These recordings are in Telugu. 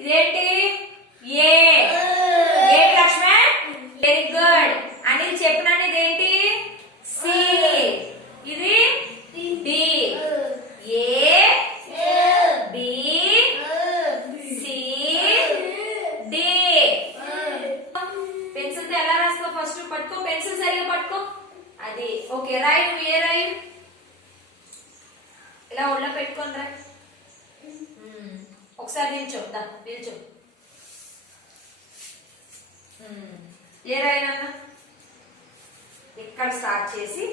ఇదేంటి A A Lakshman very good. Anil చెప్పినాను ఇదేంటి సి. ఇది D. A B C D. Pencil తో ఎలా రాస్తావు ఫస్ట్ పట్టుకో పెన్సిల్ సరిగా పట్టుకో. అది ఓకే రాయి నువ్వు ఏ రాయి ఇలా ఒళ్ళో పెట్టుకొని రా. ఒకసారి నిల్చో నిల్చో. ఏ రాయినా ఇక్కడ స్టార్ట్ చేసి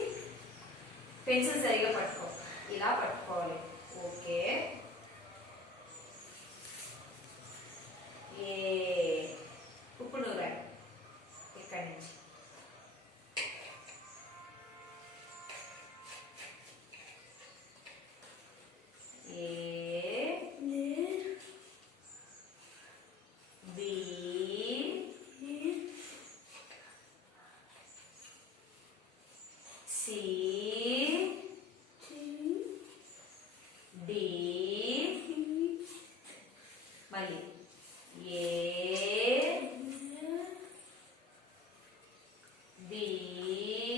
పెన్సిల్ సరిగా పట్టుకో. ఇలా పట్టుకోవాలి. ఓకే ఏ ఇప్పుడు నువ్వు రాయి ఇక్కడి నుంచి. మళ్ళీ ఏ బి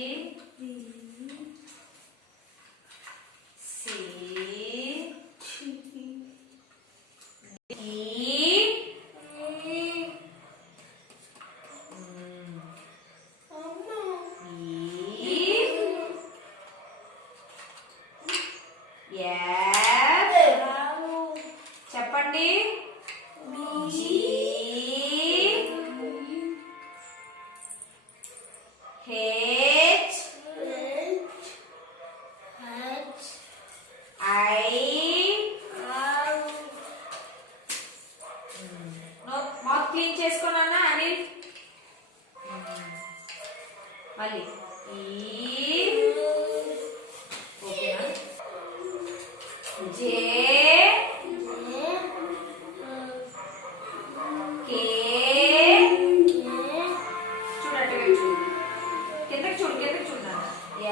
సి చెప్పండి H I మౌత్ క్లీన్ చేసుకున్నా అనిల్. మళ్ళీ ఈ ఓకేనా. జే కిందకి చూడు కిందకి చూడు. L